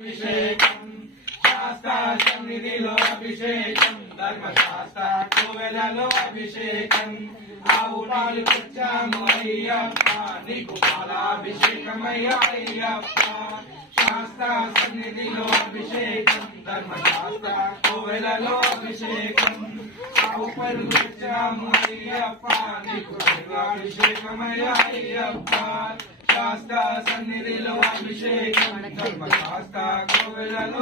అభిషేకం శాస్త్ర సన్నిధిలో అభిషేకం ధర్మశాస్త్ర కోవెలలో అభిషేకం ఆవు పాలు తెచ్చాము అయ్యప్ప నీకు పాలాభిషేకమయ్యా అయ్యప్ప శాస్త్ర సన్నిధిలో అభిషేకం ధర్మశాస్త్ర కోవెలలో అభిషేకం ఆవు పాలు తెచ్చాము అయ్యప్ప నీకు పాలాభిషేకమయ్యా అయ్యప్ప శాస్త్ర సన్నిధిలో అభిషేకం ధర్మశాస్త్ర కోవెలలో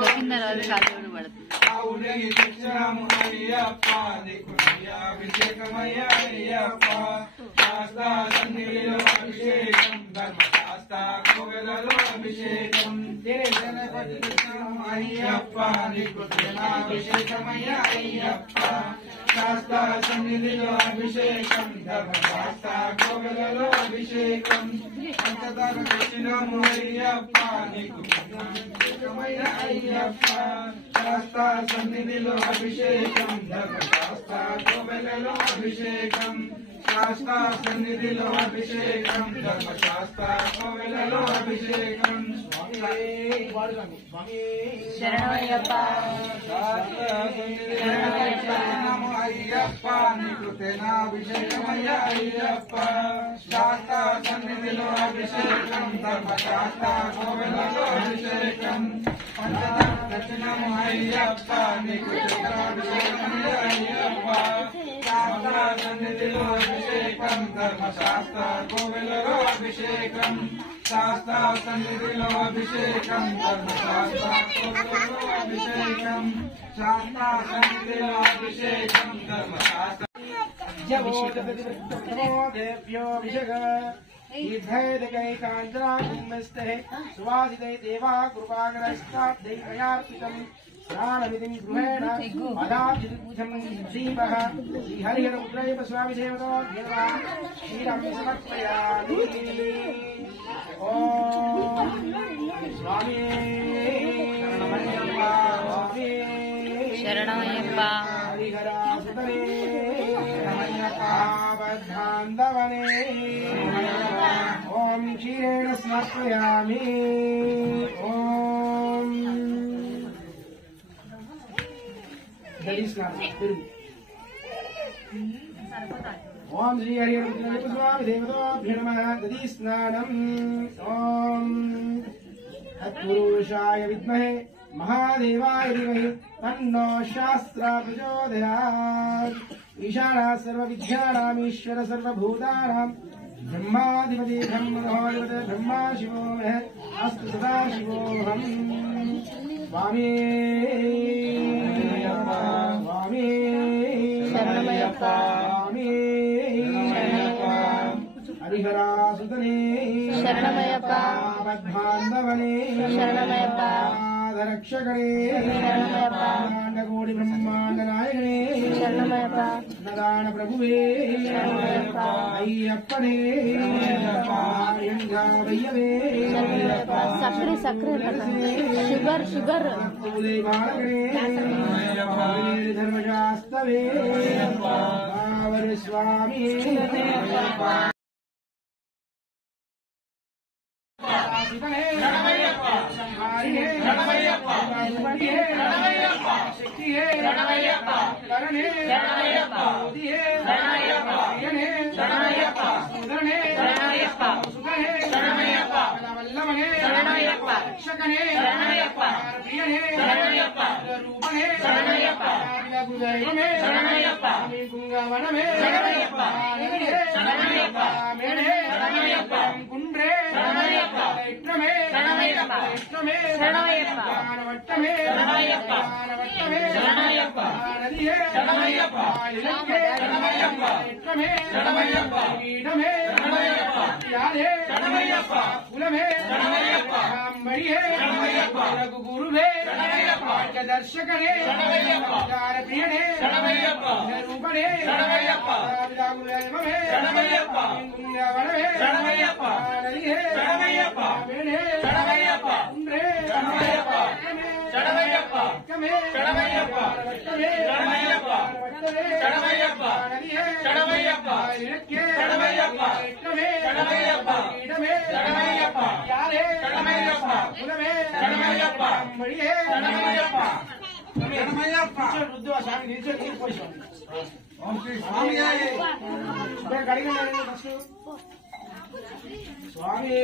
ఆవుని తెచ్చాము అయ్యప్ప నీకు అభిషేకమయ్యా అయ్యప్ప శాస్త్ర సన్నిధిలో అభిషేకం ధర్మశాస్త్ర కోవెలలో అభిషేకం తెచ్చాము అయ్యప్ప నీకు అభిషేకమయ్యా అయ్యప్ప శాస్త్ర సన్నిధిలో అభిషేకం ధర్మశాస్త్ర కోవెలలో అభిషేకం పంచదార తెచ్చినాము అయ్యప్ప నీకు అభిషేకమయ్యా అయ్యప్ప శాస్త్ర సన్నిధిలో అభిషేకం ధర్మశాస్త్ర కోవెలలో అభిషేకం శాస్త్ర సన్నిధిలో అభిషేకం ధర్మశాస్త్ర కోవెలలో అభిషేకం శరణమయ్యప్ప అయ్యప్ప నీకు అభిషేకమయ్యా అయ్యప్ప శాస్త్ర సన్నిధిలో అభిషేకం ధర్మశాస్త్ర కోవెలలో అభిషేకం పంచదార దక్షిణము అయ్యప్ప నీకు అభిషేకమయ్యా అయ్యప్ప శాస్త్ర సన్నిధిలో అభిషేకం ధర్మశాస్త్ర కోవెలలో అభిషేకం శాస్త్ర సన్నిధిలో అభిషేకం ధర్మశాస్త్ర కోవెలలో అభిషేకం శాస్త్ర సన్నిధిలో అభిషేకం ధర్మశాస్త్ర సువాసితై దేవా కృపాగరస్తార్థైర్పితం స్నానమితిం గృహేణ అదాభిజం శ్రీమః శ్రీహరిహరముద్రైవ స్వామి దేవతో క్షీరం సమర్పయామి. ఓం స్వామి శరణమయ్యప్ప హరిహరాసుతనే బద్ధాంధవనే ఓం క్షీరేణ సమర్పయామి. ఓం దడి స్నానం పెరుగు. ఓం శ్రీ హరిహర స్వామి దేవతాభ్యో నమః. దది స్నానం. ఓం తత్పురుషాయ విద్మహే మహాదేవాయ ధీమహి తన్నో శాస్త్ర ప్రచోదయాత్. ఈశానः సర్వవిద్యానామీశ్వర సర్వభూతానాం బ్రహ్మాధిపతి బ్రహ్మణోధిపతి బ్రహ్మా శివో మే అస్తు సదాశివోహం. స్వామి స్వామి శరణమయ్యప్ప స్వామి హరిహరాసుతనే శరణమయ్యప్ప బద్ధాంధవనే శరణమయ్యప్ప రక్షకరే శరణమయ్యప్ప బ్రహ్మాండకోటి బ్రహ్మాండ నాయకనే శరణమయ్యప్ప అన్నదాన ప్రభువే శరణమయ్యప్ప అయ్యప్పనే అయ్యవే సక్కరే సక్కరే షుగర్ షుగర్ ధర్మశాస్త్రవే స్వామి శక్తి వల్లభనే రక్షకనే రూపనే దైవమే గుంగవనమే మేడే గుండ్రే ఇట్రమే ఇట్రమే వట్టమే నదియే ఇట్రమే ఈడమే యాదే కులమే అంబడియే గురువే దర్శకనే ప్రియనే రూపనే నదియే కులమే శరణమయ్యప్ప. మడియే శరణమయ్యప్ప. శరణమయ్యప్ప. రుద్దు ఆ స్వామి నిల్చొని నీరు పోసాం ఓం శ్రీ స్వామియే. కడిగిన ఫస్ట్ స్వామి